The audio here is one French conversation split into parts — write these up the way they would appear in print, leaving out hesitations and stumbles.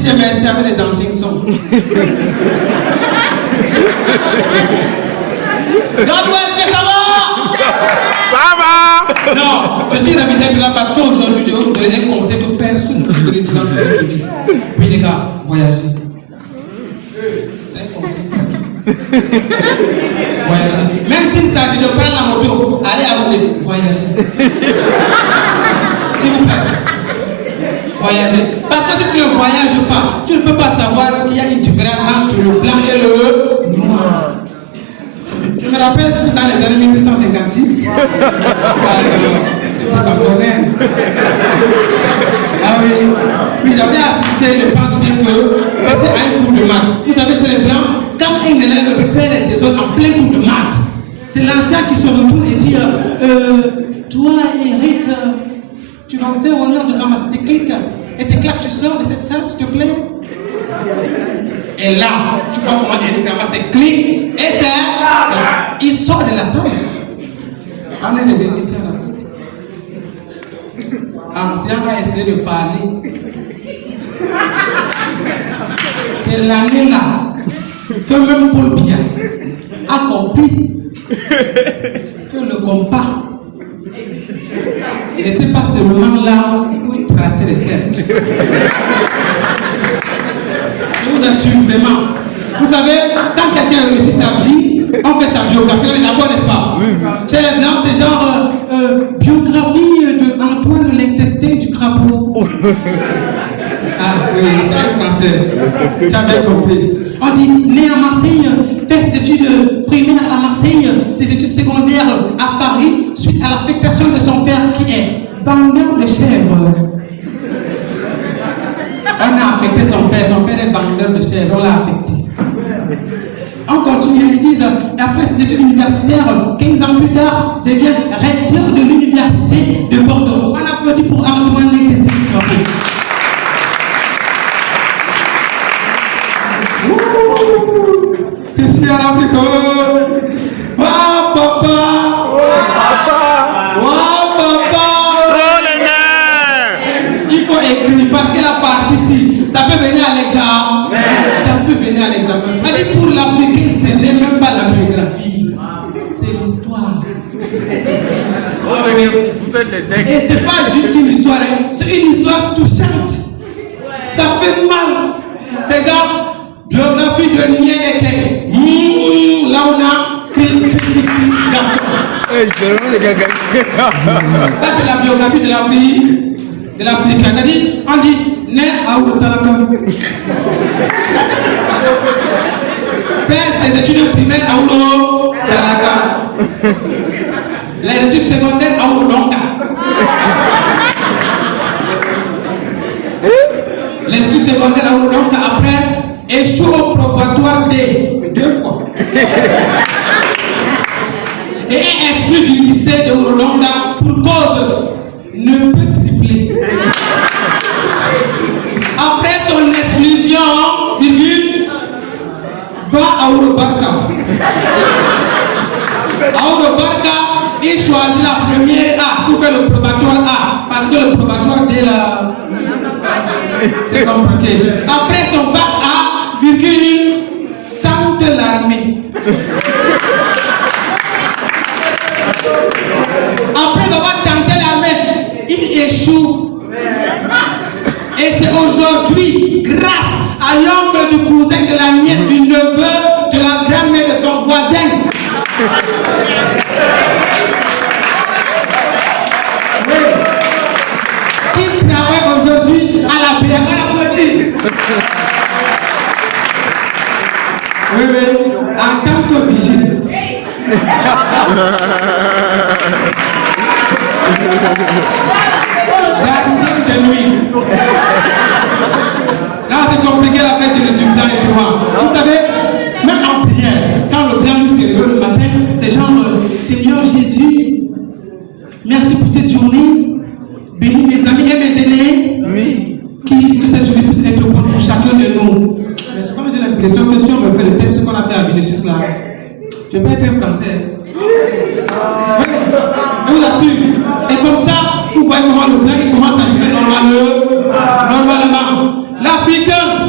Dites merci avec les anciens sons. Gadou, est-ce que ça va? Ça va? Non, je suis ravi d'être là parce qu'aujourd'hui, je vais vous donner un conseil que personne ne peut donner durant toute votre vie. Oui, les gars, voyagez. C'est un conseil gratuit. Voyagez. Même s'il s'agit de prendre la moto, allez à rouler. Voyagez. S'il vous plaît. Voyager. Parce que si tu ne voyages pas, tu ne peux pas savoir qu'il y a une différence entre le blanc et le noir. Je me rappelle, c'était dans les années 1856. Tu te connais. Ah oui. Oui, j'avais assisté, je pense bien que c'était à un cours de maths. Vous savez, chez les blancs, quand un élève fait les désordres en plein cours de maths, c'est l'ancien qui se retourne et dit toi, Eric, tu vas me faire honneur de ramasser tes clics et tes claques, tu sors de cette salle, s'il te plaît. Et là, tu vois comment Eric ramasse ses clics et c'est il sort de la salle. On est revenu ici à l'Afrique. Ancien a essayé de parler. C'est l'année-là que même Paul Biya a compris que le compas n'était pas seulement là où il traçait les cercles. Je vous assure vraiment. Vous savez, quand quelqu'un réussit sa vie, on fait sa biographie, on est d'accord, n'est-ce pas? Chez les Blancs, c'est genre biographie de Antoine l'intestin du crapaud. Ah oui, c'est un français. Tu avais compris. On dit, né à Marseille, fait ses études primaires à Marseille, ses études secondaires à Paris, suite à l'affectation de son père qui est vendeur de chèvres. On a affecté son père est vendeur de chèvres, on l'a affecté. On continue, ils disent, après ses études universitaires, 15 ans plus tard, devient recteur de l'université de Bordeaux. On applaudit pour Antoine l'intestin du crapaud. Ici à l'Afrique, oh papa, oh papa, trop les mains. Il faut écrire parce que la partie ici, ça peut venir à l'examen. Ça peut venir à l'examen. C'est-à-dire pour l'Africain, ce n'est même pas la biographie, c'est l'histoire. Et c'est pas juste une histoire, c'est une histoire touchante. Ça fait mal. C'est genre biographie de Niénéké. Là on a Kripixi Gaston. Ça c'est la biographie de l'Afrique. De l'Afrique. C'est-à-dire, on dit né à Ourotalaka. Fait ses études primaires à Ourotalaka. Les études secondaires à Ourodonga. Les études secondaires à Ourodonga après échoue au probatoire D 2 fois. Et est exclu du lycée de Ourodonga pour cause ne peut tripler. Après son exclusion, virgule, va à Ourobarka. À Ourobarka, il choisit la première A pour faire le probatoire A. Parce que le probatoire D là, c'est compliqué. Après son bac A, virgule, tente l'armée. Après avoir tenté l'armée, il échoue. Et c'est aujourd'hui, grâce à l'oncle du cousin, de la nièce, du neveu, de la grand-mère de son voisin. Oui. Qui travaille aujourd'hui à la paix. On applaudit. Oui, oui. En tant que vigile. Gardien de nuit. Là, c'est compliqué la fête du blanc et du noir. Vous savez, même en prière, quand le blanc lui se réveille le matin, c'est genre Seigneur Jésus, merci pour cette journée. Bénis mes amis et mes aînés. Oui. Que cette journée puisse être bonne pour chacun de nous. Mais souvent, j'ai l'impression que si on me fait le test qu'on a fait à Vinicius là, je peux être un Français. Oui, je vous assure. Et comme ça, vous voyez comment le blanc il commence à jouer normalement. L'Africain,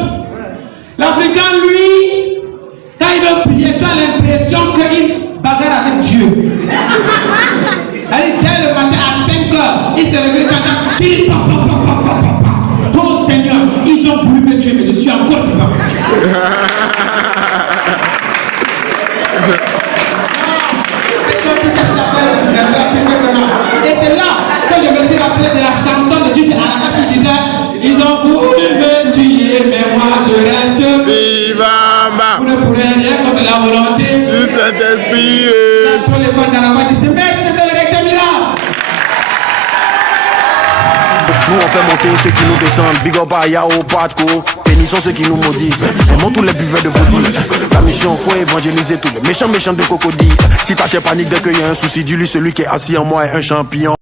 C'est compliqué cette affaire, le trafic vraiment. Et c'est là que je me suis rappelé de la chanson de Didi Arafat qui disait ils ont voulu me tuer, mais moi je reste Vivamba. vous ne pourrez rien contre la volonté Du Saint-Esprit. Entre les fans d'Arafat disent merde, c'était le recteur miracle. Nous on fait monter ceux qui nous descendent. Big up à Yao, Patko. Bénissons ceux qui nous maudissent. Aimons tous les buveurs de Vaudi. La mission, faut évangéliser tous les méchants de Cocody. Si t'as chez panique dès qu'il y a un souci, dis-lui celui qui est assis en moi est un champion.